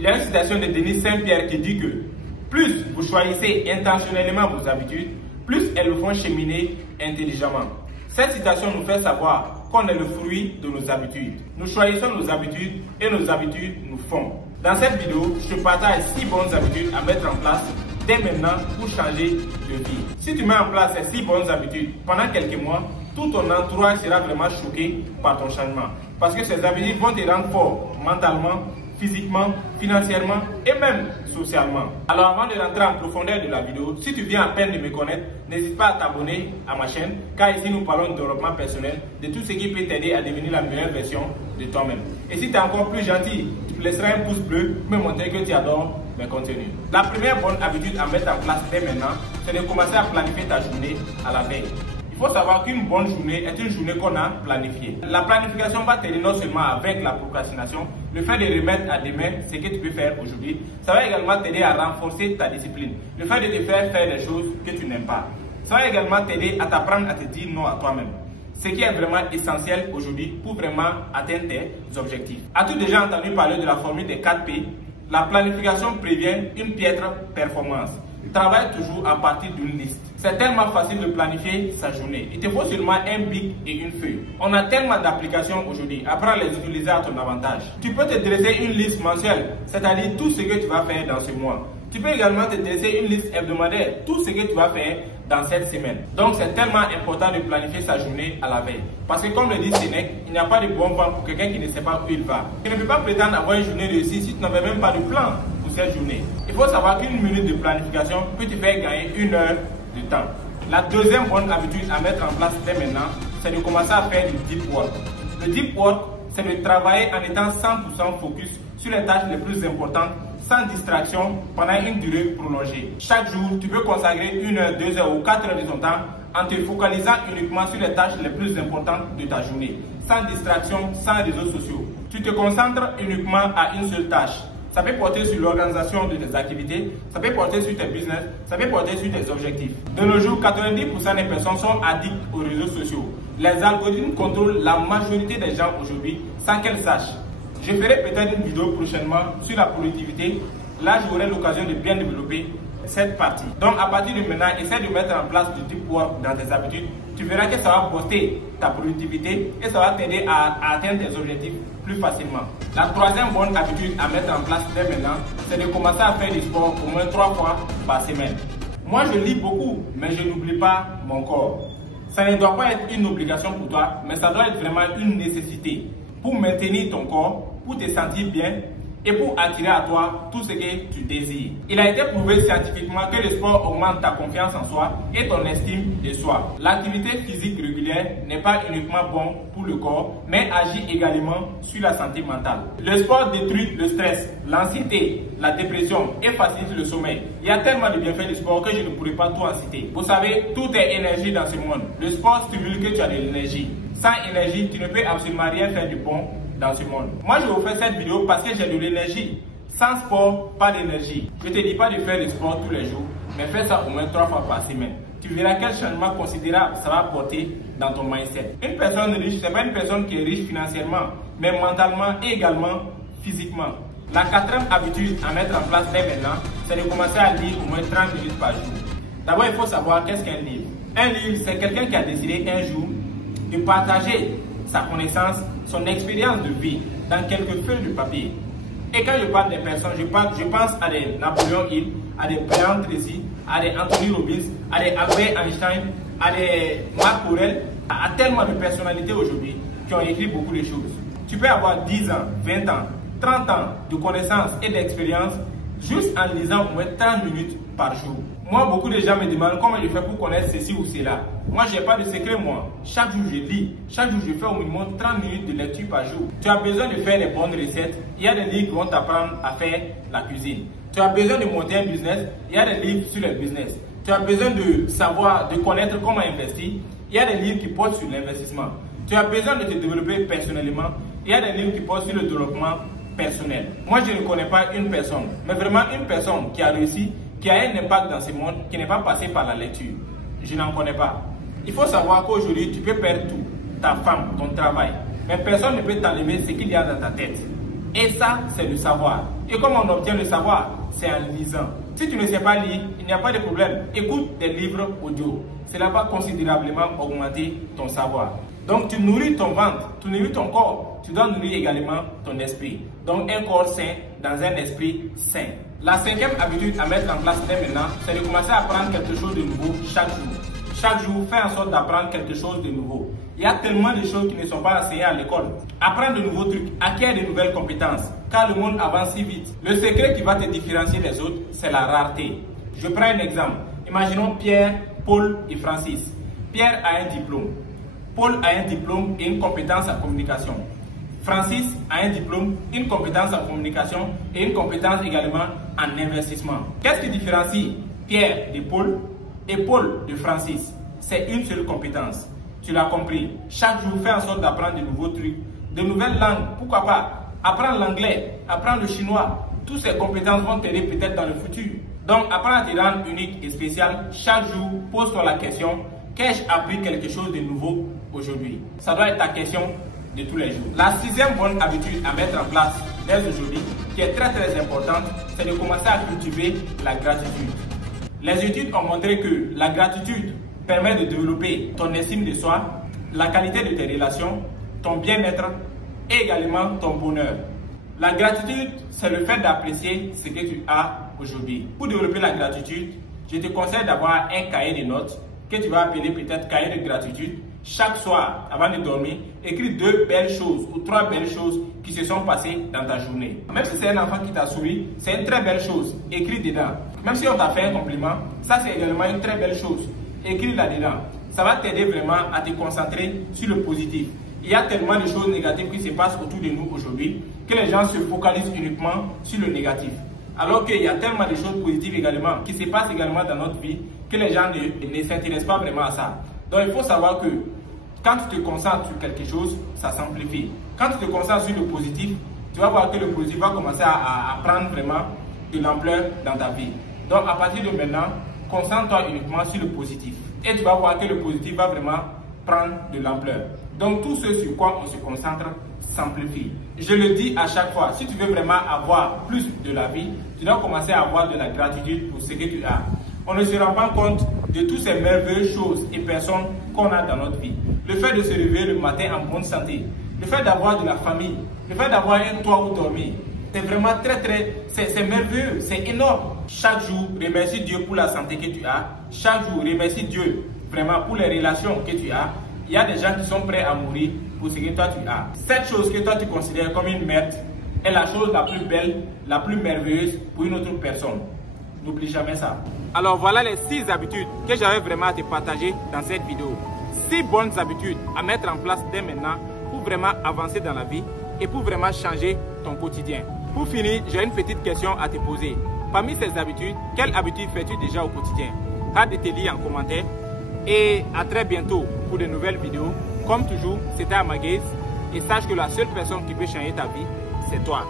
Il y a une citation de Denis Saint-Pierre qui dit que plus vous choisissez intentionnellement vos habitudes, plus elles vous font cheminer intelligemment. Cette citation nous fait savoir qu'on est le fruit de nos habitudes. Nous choisissons nos habitudes et nos habitudes nous font. Dans cette vidéo, je te partage 6 bonnes habitudes à mettre en place dès maintenant pour changer de vie. Si tu mets en place ces 6 bonnes habitudes pendant quelques mois, tout ton entourage sera vraiment choqué par ton changement. Parce que ces habitudes vont te rendre fort mentalement, physiquement, financièrement et même socialement. Alors avant de rentrer en profondeur de la vidéo, si tu viens à peine de me connaître, n'hésite pas à t'abonner à ma chaîne, car ici nous parlons de développement personnel, de tout ce qui peut t'aider à devenir la meilleure version de toi-même. Et si tu es encore plus gentil, tu me laisseras un pouce bleu pour me montrer que tu adores mes contenus. La première bonne habitude à mettre en place dès maintenant, c'est de commencer à planifier ta journée à la veille. Il faut savoir qu'une bonne journée est une journée qu'on a planifiée. La planification va t'aider non seulement avec la procrastination, le fait de remettre à demain ce que tu peux faire aujourd'hui, ça va également t'aider à renforcer ta discipline. Le fait de te faire des choses que tu n'aimes pas. Ça va également t'aider à t'apprendre à te dire non à toi-même. Ce qui est vraiment essentiel aujourd'hui pour vraiment atteindre tes objectifs. As-tu déjà entendu parler de la formule des 4 P? La planification prévient une piètre performance. Travaille toujours à partir d'une liste. C'est tellement facile de planifier sa journée. Il te faut seulement un bic et une feuille. On a tellement d'applications aujourd'hui. Apprends à les utiliser à ton avantage. Tu peux te dresser une liste mensuelle, c'est-à-dire tout ce que tu vas faire dans ce mois. Tu peux également te dresser une liste hebdomadaire, tout ce que tu vas faire dans cette semaine. Donc c'est tellement important de planifier sa journée à la veille. Parce que comme le dit Sénèque, il n'y a pas de bon vent pour quelqu'un qui ne sait pas où il va. Tu ne peux pas prétendre avoir une journée réussie si tu n'avais même pas de plan pour cette journée. Il faut savoir qu'une minute de planification peut te faire gagner 1 heure de temps. La deuxième bonne habitude à mettre en place dès maintenant, c'est de commencer à faire du deep work. Le deep work, c'est de travailler en étant 100% focus sur les tâches les plus importantes, sans distraction, pendant une durée prolongée. Chaque jour, tu peux consacrer 1 heure, 2 heures ou 4 heures de ton temps en te focalisant uniquement sur les tâches les plus importantes de ta journée, sans distraction, sans réseaux sociaux. Tu te concentres uniquement à une seule tâche. Ça peut porter sur l'organisation de tes activités, ça peut porter sur tes business, ça peut porter sur tes objectifs. De nos jours, 90% des personnes sont addictes aux réseaux sociaux. Les algorithmes contrôlent la majorité des gens aujourd'hui sans qu'elles sachent. Je ferai peut-être une vidéo prochainement sur la productivité. Là, j'aurai l'occasion de bien développer cette partie. Donc, à partir de maintenant, essaie de mettre en place du deep work dans tes habitudes. Tu verras que ça va booster ta productivité et ça va t'aider à atteindre tes objectifs plus facilement. La troisième bonne habitude à mettre en place dès maintenant, c'est de commencer à faire du sport au moins 3 fois par semaine. Moi, je lis beaucoup, mais je n'oublie pas mon corps. Ça ne doit pas être une obligation pour toi, mais ça doit être vraiment une nécessité pour maintenir ton corps, pour te sentir bien et pour attirer à toi tout ce que tu désires. Il a été prouvé scientifiquement que le sport augmente ta confiance en soi et ton estime de soi. L'activité physique régulière n'est pas uniquement bon pour le corps, mais agit également sur la santé mentale. Le sport détruit le stress, l'anxiété, la dépression et facilite le sommeil. Il y a tellement de bienfaits du sport que je ne pourrais pas tout en citer. Vous savez, tout est énergie dans ce monde. Le sport stimule que tu as de l'énergie. Sans énergie, tu ne peux absolument rien faire de bon dans ce monde. Moi, je vous fais cette vidéo parce que j'ai de l'énergie. Sans sport, pas d'énergie. Je ne te dis pas de faire le sport tous les jours, mais fais ça au moins 3 fois par semaine. Tu verras quel changement considérable ça va apporter dans ton mindset. Une personne riche, ce n'est pas une personne qui est riche financièrement, mais mentalement et également physiquement. La 4e habitude à mettre en place dès maintenant, c'est de commencer à lire au moins 30 minutes par jour. D'abord, il faut savoir qu'est-ce qu'un livre. Un livre, c'est quelqu'un qui a décidé un jour de partager sa connaissance, son expérience de vie dans quelques feuilles de papier. Et quand je parle des personnes, je pense à des Napoléon Hill, à des Brian Tracy, à des Anthony Robbins, à des Albert Einstein, à des Marc Aurèle, à tellement de personnalités aujourd'hui qui ont écrit beaucoup de choses. Tu peux avoir 10 ans, 20 ans, 30 ans de connaissances et d'expérience juste en lisant au moins 30 minutes par jour. Moi, beaucoup de gens me demandent comment je fais pour connaître ceci ou cela. Moi, je n'ai pas de secret, moi. Chaque jour, je lis. Chaque jour, je fais au minimum 30 minutes de lecture par jour. Tu as besoin de faire les bonnes recettes. Il y a des livres qui vont t'apprendre à faire la cuisine. Tu as besoin de monter un business. Il y a des livres sur le business. Tu as besoin de savoir, de connaître comment investir. Il y a des livres qui portent sur l'investissement. Tu as besoin de te développer personnellement. Il y a des livres qui portent sur le développement personnel. Moi, je ne connais pas une personne, mais vraiment une personne qui a réussi, qui a un impact dans ce monde, qui n'est pas passé par la lecture. Je n'en connais pas. Il faut savoir qu'aujourd'hui, tu peux perdre tout. Ta femme, ton travail. Mais personne ne peut t'enlever ce qu'il y a dans ta tête. Et ça, c'est le savoir. Et comment on obtient le savoir? C'est en lisant. Si tu ne sais pas lire, il n'y a pas de problème. Écoute des livres audio. Cela va considérablement augmenter ton savoir. Donc tu nourris ton ventre, tu nourris ton corps, tu dois nourrir également ton esprit. Donc un corps sain dans un esprit sain. La cinquième habitude à mettre en place dès maintenant, c'est de commencer à apprendre quelque chose de nouveau chaque jour. Chaque jour, fais en sorte d'apprendre quelque chose de nouveau. Il y a tellement de choses qui ne sont pas enseignées à l'école. Apprends de nouveaux trucs, acquiers de nouvelles compétences, car le monde avance si vite. Le secret qui va te différencier des autres, c'est la rareté. Je prends un exemple. Imaginons Pierre, Paul et Francis. Pierre a un diplôme. Paul a un diplôme et une compétence en communication. Francis a un diplôme, une compétence en communication et une compétence également en investissement. Qu'est-ce qui différencie Pierre de Paul et Paul de Francis? C'est une seule compétence. Tu l'as compris. Chaque jour, fais en sorte d'apprendre de nouveaux trucs, de nouvelles langues. Pourquoi pas? Apprendre l'anglais, apprendre le chinois. Toutes ces compétences vont t'aider peut-être dans le futur. Donc, apprends à te rendre unique et spécial. Chaque jour, pose-toi la question: qu'ai-je appris quelque chose de nouveau aujourd'hui? Ça doit être ta question de tous les jours. La sixième bonne habitude à mettre en place dès aujourd'hui, qui est très importante, c'est de commencer à cultiver la gratitude. Les études ont montré que la gratitude permet de développer ton estime de soi, la qualité de tes relations, ton bien-être et également ton bonheur. La gratitude, c'est le fait d'apprécier ce que tu as aujourd'hui. Pour développer la gratitude, je te conseille d'avoir un cahier de notes que tu vas appeler peut-être cahier de gratitude. Chaque soir, avant de dormir, écris 2 belles choses ou 3 belles choses qui se sont passées dans ta journée. Même si c'est un enfant qui t'a souri, c'est une très belle chose. Écris dedans. Même si on t'a fait un compliment, ça c'est également une très belle chose. Écris là-dedans. Ça va t'aider vraiment à te concentrer sur le positif. Il y a tellement de choses négatives qui se passent autour de nous aujourd'hui que les gens se focalisent uniquement sur le négatif. Alors qu'il y a tellement de choses positives également qui se passent également dans notre vie que les gens ne s'intéressent pas vraiment à ça. Donc il faut savoir que quand tu te concentres sur quelque chose, ça s'amplifie. Quand tu te concentres sur le positif, tu vas voir que le positif va commencer à prendre vraiment de l'ampleur dans ta vie. Donc à partir de maintenant, concentre-toi uniquement sur le positif. Et tu vas voir que le positif va vraiment prendre de l'ampleur. Donc tout ce sur quoi on se concentre s'amplifie. Je le dis à chaque fois, si tu veux vraiment avoir plus de la vie, tu dois commencer à avoir de la gratitude pour ce que tu as. On ne se rend pas compte de toutes ces merveilleuses choses et personnes qu'on a dans notre vie. Le fait de se lever le matin en bonne santé, le fait d'avoir de la famille, le fait d'avoir un toit où dormir, c'est vraiment c'est merveilleux, c'est énorme. Chaque jour, remercie Dieu pour la santé que tu as. Chaque jour, remercie Dieu vraiment pour les relations que tu as. Il y a des gens qui sont prêts à mourir pour ce que toi tu as. Cette chose que toi tu considères comme une merde est la chose la plus belle, la plus merveilleuse pour une autre personne. N'oublie jamais ça. Alors voilà les 6 habitudes que j'avais vraiment à te partager dans cette vidéo. 6 bonnes habitudes à mettre en place dès maintenant pour vraiment avancer dans la vie et pour vraiment changer ton quotidien. Pour finir, j'ai une petite question à te poser. Parmi ces habitudes, quelle habitude fais-tu déjà au quotidien? Hâte de te lire en commentaire et à très bientôt pour de nouvelles vidéos. Comme toujours, c'était Amaguez et sache que la seule personne qui peut changer ta vie, c'est toi.